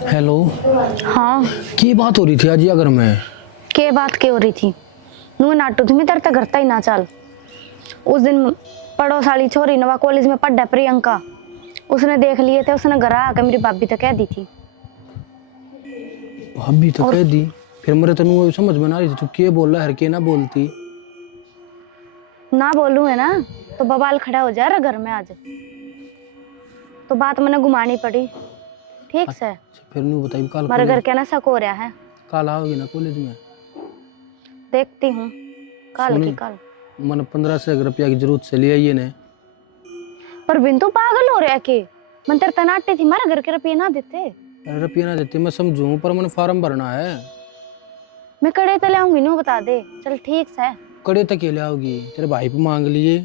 हेलो हाँ की बात हो रही थी आज अगर मैं? के बात के हो रही थी? नू नाटू तुम्हें तरता करता ही ना चल। उस दिन पड़ोस वाली छोरी नवा कॉलेज में पढ़ा प्रियंका, उसने देख लिए थे, उसने घर आकर मेरी भाभी तो कह दी थी। भाभी तो कह दी? फिर मेरे तनु समझ में ना रही थी तू के बोल रहा है के ना बोलती। ना बोलूँ है ना तो बवाल खड़ा हो जा रहा घर में आज, तो बात मैंने घुमानी पड़ी। ठीक से फिर नू बताई कल मेरे घर के ना शक हो रहा है। कल आओगी ना कॉलेज में? देखती हूँ कल की कल। मन 1500 रुपया की जरूरत से ले आइए ने। पर बिंदु पागल हो रहा है कि मन तेरे तनाटे थी, मारा घर के रुपये ना देते। अरे रुपया ना देते मैं समझूं, पर मन फार्म भरना है। मैं कड़े तले आऊंगी नो बता दे। चल ठीक से। कड़े तक ले आओगी? तेरे भाई पे मांग लिए।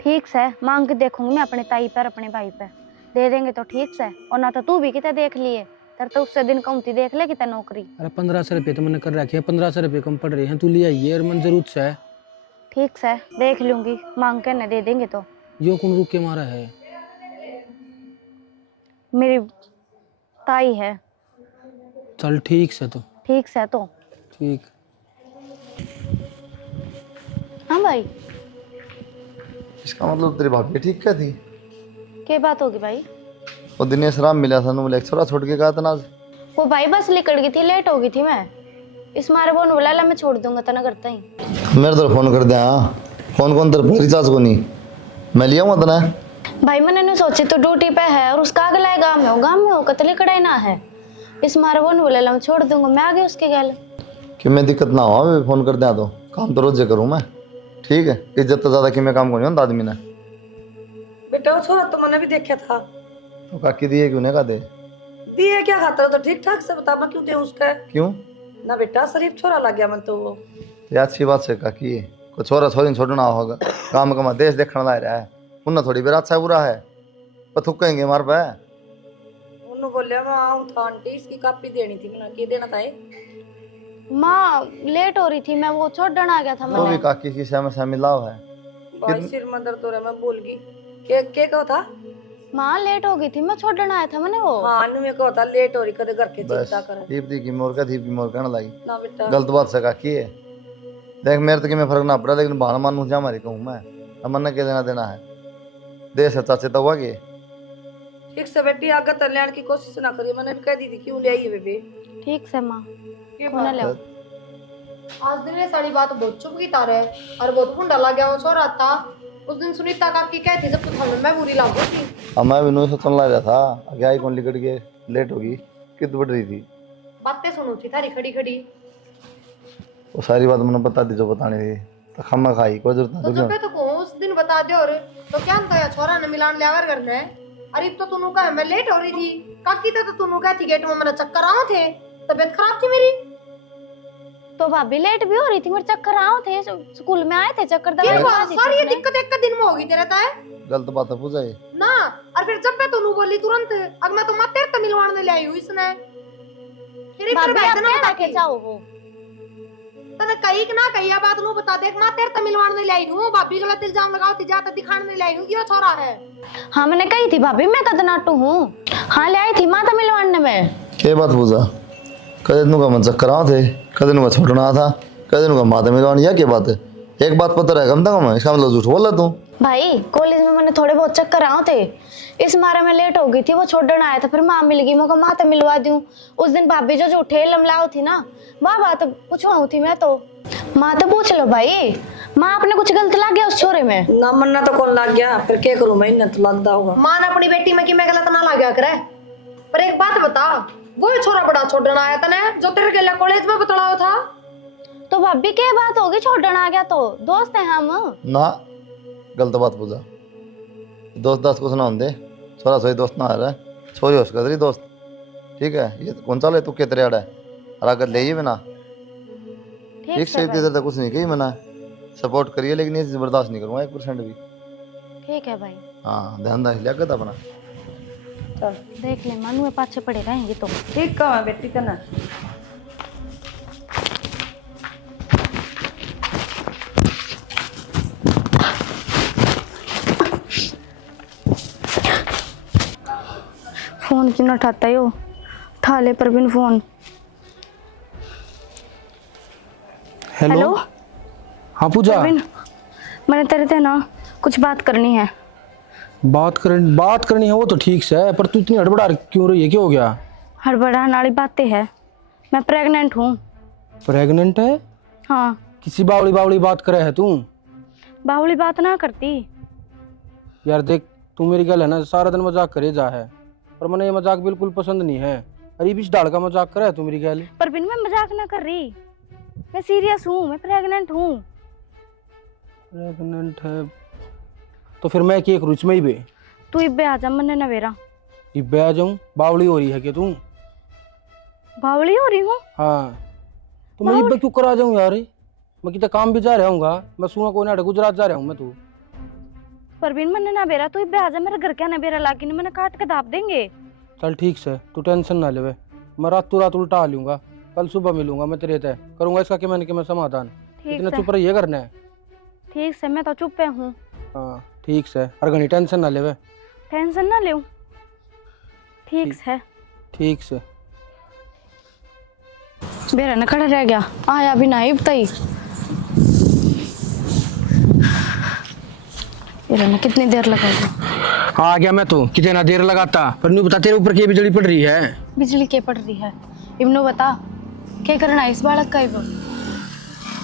ठीक से मांग के देखूंगी मैं अपने ताई पर अपने भाई पे, दे देंगे तो ठीक से, और ना तो तू भी कितने देख लिए, तेरे तो उससे दिन कमती देख ले कितने नौकरी। अरे 1500 रुपये तो मैंने कर रखे हैं, 1500 रुपये कम पड़ रहे हैं, तू ले आइए और मन जरूरत से है। ठीक से देख लूंगी, मांग के न दे देंगे तो। यो कौन रुक के मारा है? मेरी ताई है। चल ठीक से तो। ठीक से तो ठीक। हाँ भाई इसका मतलब तेरी भाभी ठीक क्या थी? क्या बात होगी भाई? वो दिनेश राम मिला था, वो लेक्चर छोड़ के गया था ना। वो भाई बस निकल गई थी, लेट हो गई थी मैं, इस मारे वो बोला ला मैं छोड़ दूंगा तना करता ही। मेरे तो फोन कर दे। हाँ फोन कौन तेरे रिचार्ज को नहीं मैं लिया हूँ तना। भाई मैंने नहीं सोची तो ड्यूटी पे है और उसका अगला गाँव में हो कतली कड़ाई ना है, इस मारे वो बोला ला मैं छोड़ दूंगा, मैं आ गई उसके गल। कि मैं दिक्कत ना हो फोन कर दिया तो काम तो रोज करूँ मैं। ठीक है इज्जत तो ज्यादा कि मैं काम को नहीं होता आदमी ने। बेटा वो छोरा तो मैंने भी देखा था, तो काकी दिए क्यों नहीं का दे? दिए क्या खाता हो तो ठीक ठाक से बता, मैं क्यों दे उसका? क्यों? ना बेटा शरीफ छोरा लग गया मन तो वो। ये अच्छी बात से काकी को छोरा छोरी छोड़ना होगा, काम कमा देश देखने ला रहा है, उन्हें थोड़ी बेर अच्छा बुरा है पर थुकेंगे मार पे। उन्होंने बोलिया मैं आऊँ था आंटी, इसकी कापी देनी थी, मैंने क्या देना था? माँ लेट हो रही थी, मैं वो छोड़ने आ गया था वो भी मैंने। काकी की समय मिलाव है। भाई सिर में दर्द हो रहा है, मैं भूल गई। के कहो था? माँ लेट हो गई थी, मैं छोड़ने आया था मैंने वो। हाँ नु में कहो था लेट हो रही, कदे घर के बस चिंता करे दीप की मोर का दीप की मोर कहने लगी। ना बेटा। गलत बात से काकी है। देख मेरे तो कि मैं फर्क ना पड़ा, लेकिन बहाना मानू जा मारी कहूँ मैं, अब मन के देना देना है, देश है चाचे तो हुआ कि ठीक से बेटी आगे तल्याण की कोशिश ना करिए, मैंने कह दी थी क्यों ले आई है बेबी। ठीक से माँ, ये होने ले। आज दिन ये सारी बात बहुत चुप की तारे और बहुत फुंडा लग गया वो छोरा था। उस दिन सुनीता काकी कहती जब तो थाने में बुरी लग गई थी। अब मैं भी नहीं सोचने लग रहा था, आगे आई कौन लिकट के लेट होगी, कित बढ़ रही थी, बातें सुनो थी थारी खड़ी खड़ी। वो सारी बात मैंने बता दी जो बतानी थी, तो खम्मा खाई कोई जरूरत तो नहीं। जब तो कहूँ उस दिन बता दे, और तो क्या तो या छोरा ने मिलान लियावर करना है। अरे तो तूने कहा मैं लेट हो रही थी, काकी तो तूने कहती गेट में मेरा चक्कर आओ थे, तबीयत खराब थी मेरी। तो भाभी लेट भी हो रही थी, मेरे चक्कर आए थे, स्कूल में आए थे चक्कर, ये दवाई बात खा दी थी सारी ये उसने। दिक्कत एक का दिन में होगी तेरे ताए गलत बात है पूजा ये। ना। और फिर जब मैं तूने बोली तुरंत, अब मैं तो मत तेरे तो मिलवाने ले आई हूँ इसने। फिर इधर भाभी बैठ आप ना क्या बता लेके के जाओ हो? तने कही कि ना कही बात नु बता दे, मैं तेरे तो मिलवाने ले आई हूँ, भाभी गलत इल्जाम लगाओ थी जाते दिखाने ले आई हूँ, ये छोरा है। हाँ मैंने कही थी भाभी, मैं कदनाटू हूँ। हाँ ले आई थी माता मिलवाने में। क्या बात पूजा, कदे नु का मन चक्कर आओ थे, कदे नु का छोड़ना था, कदे नु का माता मिलवानी या क्या बात है? एक बात पता है कम तक मैं, इसका मतलब झूठ बोला तू। भाई कॉलेज में मैंने थोड़े बहुत चक्कर आए थे, इस मारे में लेट हो गई थी, वो छोड़ने आया था, फिर माँ मिल गई, मैं माता मिलवा दूं। उस दिन भाभी जो झूठे लमलाओ थी ना, वाह बात पूछवाऊ थी मैं तो। माँ तो पूछ लो भाई, माँ आपने कुछ गलत लग गया उस छोरे में? ना मन्ना तो कौन लग गया, फिर क्या करूं मैं, इन्हें तो लगता होगा। मान अपनी बेटी में कि मैं गलत ना लग गया करे, पर एक बात बता, वो छोरा बड़ा छोड़ना आया तने जो तेरे गेला कॉलेज में बतलाओ था। तो भाभी क्या बात होगी, छोड़ने आ गया तो दोस्त है हम। ना गलत बात पूजा, दोस्त दास्त कुछ ना होंगे, छोरा सोई दोस्त ना आ रहा है, छोरी होश कर दोस्त, ठीक है? ये कौन सा ले तू कितने आड़ा है, और अगर ले बिना ठीक से इधर तक कुछ नहीं कही मैंने, सपोर्ट करिए लेकिन ये बर्दाश्त नहीं करूँगा 1% भी। ठीक है भाई। हाँ ध्यान रख लिया कर अपना। चल देख ले मनु में पाछे पड़े रहेंगे तो। ठीक कहा बेटी का ना। फोन क्यों ना उठाता है वो, उठा ले परवीन फोन। हेलो। हाँ पूजा। परवीन मैंने तेरे से ना कुछ बात करनी है। बात करनी है वो तो ठीक से है, पर तू इतनी हड़बड़ा क्यों रही है, क्या हो गया? हड़बड़ाने वाली बातें है, मैं प्रेग्नेंट हूँ। प्रेग्नेंट है? हाँ। किसी बावड़ी बात करे है तू? बावली बात ना करती यार देख तू मेरी गल है ना, सारा दिन मजाक करे जा है, पर मैंने ये मजाक बिल्कुल पसंद नहीं है। अरे बीच डाल का मजाक करे है तू मेरी गल। परवीन मैं मजाक ना कर रही, मैं सीरियस हूँ, मैं प्रेग्नेंट हूँ। प्रेग्नेंट है तो फिर मैं क्या करूँ इसमें ही बे? तू इब्बे आ जा, मन्ने नवेरा। इब्बे आ जाऊँ? बावड़ी हो रही है क्या तू? बावली हो रही हूँ? हाँ तो मैं इब्बे क्यों करा जाऊँ यार, मैं कितना काम भी जा रहा हूँ, मैं सुना को नाटक गुजरात जा रहा हूँ मैं। तू परवीन मन्ने नवेरा, तू इब्बे आ जा, मेरे घर क्या नवेरा लाके नहीं, मैंने काट के दाप देंगे। चल ठीक से, तू टेंशन ना ले, मैं रात उल्टा आ लूँगा, कल सुबह मिलूंगा मैं तेरे तय करूँगा इसका कि मैं समाधान। इतना चुप रहिए करना है। ठीक से, मैं तो चुप पे हूँ। हाँ ठीक से, और घनी टेंशन ना ले। टेंशन ना ले। ठीक से। ठीक से। बेरा न खड़ा रह गया, आया भी ना इब तई। बेरा न कितनी देर लगाएगी? आ गया मैं तो, कितना देर लगाता, पर नहीं बता तेरे ऊपर की बिजली पड़ रही है। बिजली के पड़ रही है? इब्नो बता क्या करना है इस बालक का? इब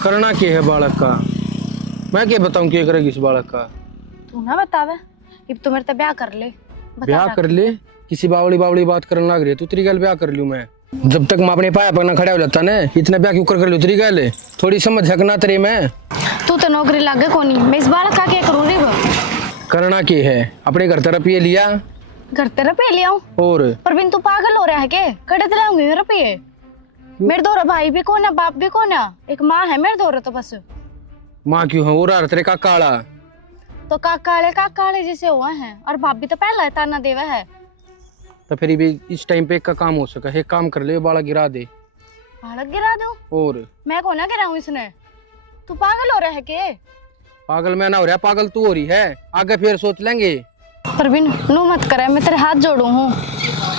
करना क्या है बालक का? मैं क्या बताऊं क्या करेगी इस बालक का? तू ना बतावे, इब तो मेरे तो ब्याह कर ले। ब्याह कर ले? किसी बावड़ी बात करने लग रही है तू, तेरी गल ब्याह कर लूं मैं? जब तक मैं अपने पाया पर ना खड़ा हो जाता ना, इतना ब्याह क्यों कर लूं तेरी गल? थोड़ी समझ झकना तेरे में। तू तो नौकरी लागे कोनी, मैं इस बालक का क्या करूँ रे? करना क्या है? अपने घर तरफ ये लिया, घर तेरे पे ले आऊं? और परवीन तू पागल हो रहा है के? कड़े ते लाऊंगी मेरे पे? मेरे दो भाई भी कौन है, बाप भी कौन है? एक माँ है मेरे दो तो बस। माँ क्यों है? वो रहा तेरे का काला। तो काकाले जैसे हुआ है, और बाप भी तो पहला ताना देवा है। तो फिर भी इस टाइम पे एक का काम हो सका, एक काम कर ले, बाड़ा गिरा दे। बालक गिरा दूं? और मैं कौन ना गिराऊं इसने? तू पागल हो रहा है के? पागल मैं ना हो रहा, पागल तू हो रही है। आगे फिर सोच लेंगे। परवीन नू मत करे, मैं तेरे हाथ जोड़ू हूँ।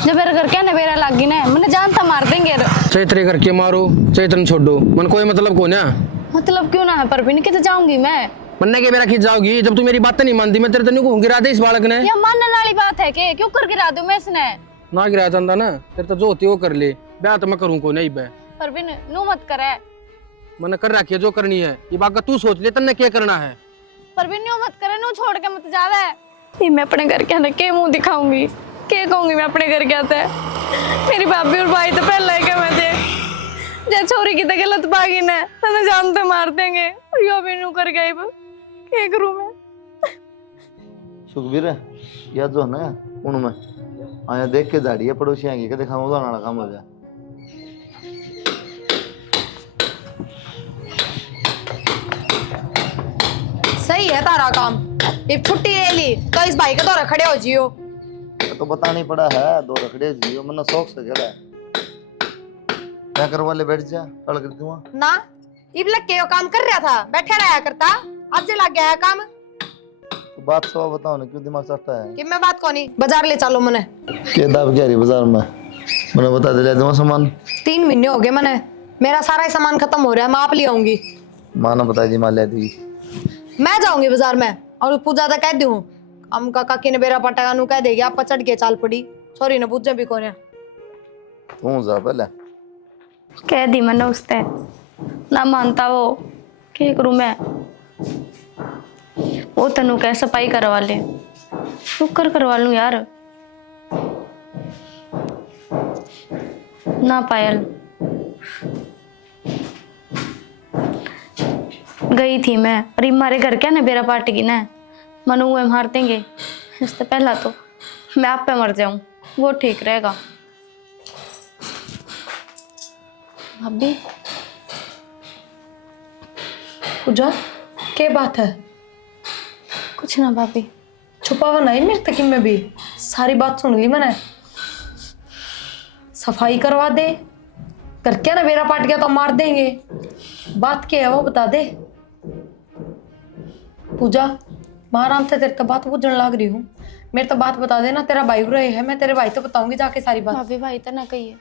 जब मेरे घर क्या नवेरा लागी ना, मैंने जानता मार देंगे। चाहे तेरे घर के मारो, चाहे तेरे छोड़ो, मन कोई मतलब को ना। मतलब क्यों ना है परवीन, कितने जाऊंगी मैं? मन्ने के मेरा खींच जाओगी जब तू मेरी बातें नहीं मानती। मैं तेरे तनु को गिरा दे इस बालक ने। ये मानने वाली बात है के? क्यों कर गिरा दूं मैं इसने? ना गिरा जाता ना, तेरे तो जो होती वो कर ले। ब्याह तो मैं करूँ को नहीं बे। परवीन नू मत करे। मैंने कर रखी है जो करनी है। ये बात का तू सोच ले, तन्ने क्या करना है। परवीन नू मत करे, नू छोड़ के मत जावे। ये मैं अपने घर के के मुंह दिखाऊंगी, के कहूंगी मैं अपने घर के आते? मेरी भाभी और भाई तो पहले ही के मैं थे। जे छोरी की तो गलत बागी ने तो जानते मार देंगे। और यो भी नू कर गई, क्या करूं मैं? सुखबीर यह जो है ना उनमें आया देख के झाड़ी है पड़ोसी आएंगे के देखा उदाहरण वाला काम हो जाए। सही है तारा काम। ये छुट्टी ले ली तो इस भाई के दौरे खड़े हो जियो। तो बता नहीं पड़ा है, दो रखड़े जियो मना शौक से खड़ा है। क्या करवा ले, बैठ जा, कल कर दूंगा ना इब लग के यो काम कर रहा था, बैठे रहा करता। अब जे लग गया है काम। तो बात सब बताओ ना, क्यों दिमाग चढ़ता है? कि मैं बात कोनी, बाजार ले चलो मने। के दाब क्या रही बाजार में? मैंने बता दे ले दूंगा सामान। 3 महीने हो गए मने, मेरा सारा ही सामान खत्म हो रहा है। मैं आप ले आऊंगी। माँ ने बताई दी, माँ ले दी। मैं जाऊंगी बाजार में और पूजा तक कह दूं। हम का काकी ने बेरा पटागा नु कह देगी आप चढ़ के चाल पड़ी। सॉरी ने पूजा भी कोने। तू जा पहले। कह दी मैंने उसने, ना मानता वो। क्या करूं मैं? वो तनु कह सफाई करवा ले, शुक्र करवा लूं यार। ना पायल गई थी मैं, और हमारे घर क्या ना बेरा पार्टी की ना, मनु हुए मार देंगे। इससे पहला तो मैं आप पे मर जाऊं, वो ठीक रहेगा। भाभी पूजा क्या बात है? कुछ ना भाभी। छुपावा नहीं मेरे तक में भी सारी बात सुन ली मैंने। सफाई करवा दे, कर क्या ना मेरा पाट गया तो मार देंगे। बात क्या है वो बता दे। पूजा मैं आराम से तेरे तो बात बुझने लग रही हूँ। मेरे तो बात बता देना, तेरा भाई रहे है, मैं तेरे भाई तो बताऊंगी जाके सारी बात। भाभी भाई तो ना कहिए।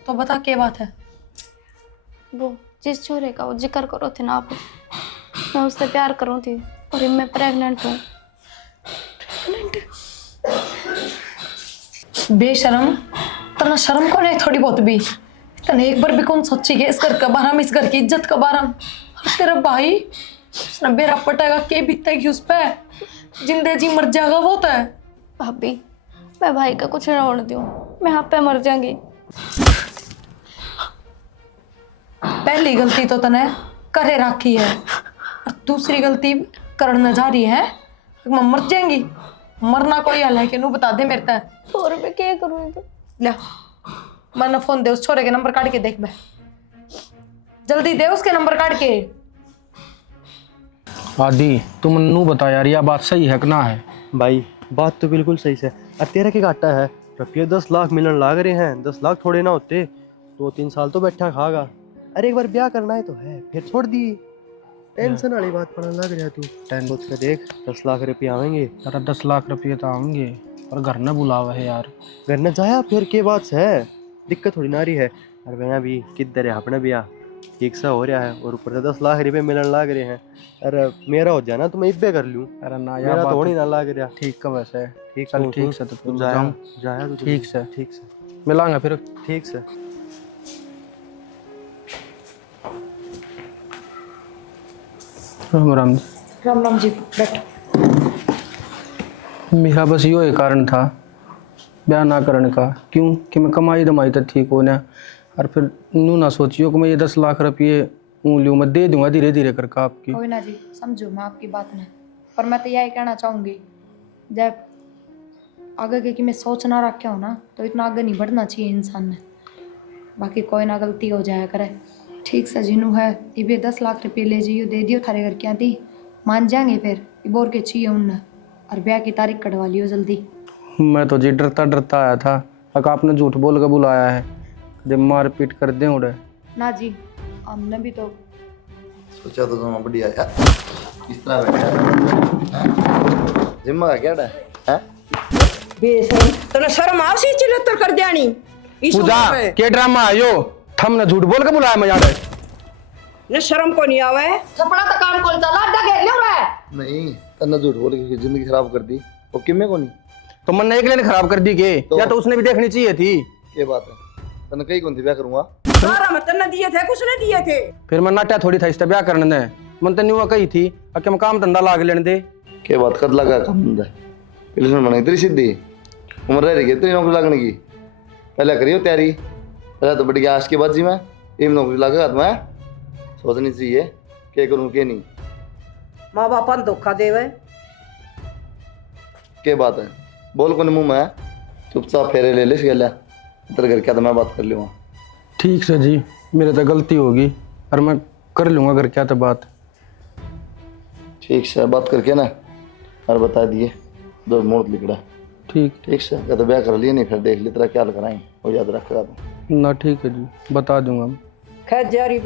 तो बता क्या बात है। वो जिस छोरे का वो जिक्र करो थे ना आप, मैं उससे प्यार करूँ थी और मैं प्रेग्नेंट हूँ। बेशरम, तना शर्म को नहीं थोड़ी बहुत भी। तने एक बार भी कौन सोची है इस घर का बारम, इस घर की इज्जत का बारम। तेरा भाई उसने बेरा पटेगा के बीतेगी उस पे, जिंदे जी मर जाएगा वो तो है। भाभी मैं भाई का कुछ ना होने दूँ, मैं आप पे मर जाऊंगी। पहली गलती तो तने करे राखी है और दूसरी गलती करने जा रही है। मैं मर जाएंगी, मरना कोई हल है कि नू बता दे मेरे तक। और मैं क्या करूँ? तो ले मैंने फोन दे, उस छोरे के नंबर काट के देख। मैं जल्दी दे उसके नंबर काट के। आदि तुम नू बता यार, यह बात सही है कि ना है? भाई बात तो बिल्कुल सही है। अब तेरा क्या घाटा है? रुपये 10 लाख मिलने लाग रहे हैं। 10 लाख थोड़े ना होते, 2-3 साल तो बैठा खागा। अरे एक बार ब्याह करना है तो है, फिर छोड़ दी। टेंशन वाली बात पढ़ने लग रहा है तू। सोच के देख, 10 लाख रुपये आवेंगे। अरे 10 लाख रुपये तो आएंगे, और घर न बुलावा है यार। घर न जाया फिर के बात है, दिक्कत थोड़ी ना रही है। अरे भैया भी किधर है अपना ब्याह, ठीक सा हो रहा है और ऊपर से 10 लाख रुपये मिलने लग रहे हैं। अरे मेरा हो जाना तो मैं इब्बे कर लूँ। अरे ना यार, मेरा तो बात होनी ना लग रहा। ठीक का वैसे ठीक चल, ठीक से तो तुम जाया जाओ। जाया तो ठीक से ठीक से मिलांगा फिर। ठीक से। राम राम। राम राम जी, बैठ। मेरा बस यो एक कारण था ब्याह ना करने का। क्यों कि मैं कमाई दमाई तो ठीक हो ना, और फिर नू ना सोचियो कि मैं ये 10 लाख रुपये लूँ, मैं दे दूंगा धीरे धीरे करके आपकी। कोई ना जी, समझो मैं आपकी बात नहीं, पर मैं तो यही कहना चाहूंगी, जब आगे के कि मैं सोच ना रखा हूँ ना, तो इतना आगे नहीं बढ़ना चाहिए इंसान ने। बाकी कोई ना गलती हो जाया करे। ठीक से जिनू है ये 10 लाख रुपये ले जाइयो, दे दियो थारे घर क्या थी, मान जाएंगे फिर बोर के चाहिए उनने, और ब्याह की तारीख कटवा लियो जल्दी। मैं तो जी डरता डरता आया था, अगर आपने झूठ बोल कर बुलाया है, जब मार पीट कर दें उड़े। ना जी, हमने भी तो सोचा तो तुम बढ़िया यार, इस तरह बैठा जिम्मा का क्या है बेशरम तने शर्म आवसी चिल्लतर कर जानी इस पूजा उम्र पे के ड्रामा आयो, हमने झूठ बोल के बुलाया मैं यार। ने शर्म को नहीं आवे। छपड़ा तो काम कौन सा लाडा घेर लियो रे। नहीं तन्ने झूठ बोल के जिंदगी खराब कर दी, वो किमे को नहीं तो मन ने एक लेने खराब कर दी के या तो उसने भी देखनी चाहिए थी। ये बात है, तन्ने कहीं कौन थी ब्याह करूंगा। सारा मत तने दिए थे, कुछ ने दिए थे। फिर मैं नाट्या थोड़ी था इससे ब्याह करने दे, मन तो न्यू कही थी कि मैं काम धंधा लाग लेने दे। के बात कर लगा काम धंधा इल्सन बना इतनी सीधी उम्र रह रही है इतनी नौकरी लगने की, पहले करियो तैयारी, पहले तो बढ़िया आज के बाद जी मैं ये नौकरी लगा मैं सोचनी चाहिए क्या करूँ क्या नहीं। माँ बापा ने धोखा देवे। क्या बात है बोल को मुंह में चुपचाप फेरे ले ले गया तेरे घर क्या तो मैं बात कर लूँगा। ठीक से जी, मेरे तो गलती होगी और मैं कर लूँगा घर क्या तो बात। ठीक से बात करके ना और बता दिए दो मुहूर्त लिखड़ा। ठीक ठीक से क्या तो ब्याह कर लिए नहीं फिर देख ली तेरा क्या कराएं वो याद रखेगा तो। ना, ठीक है जी, बता दूंगा। खैर जारी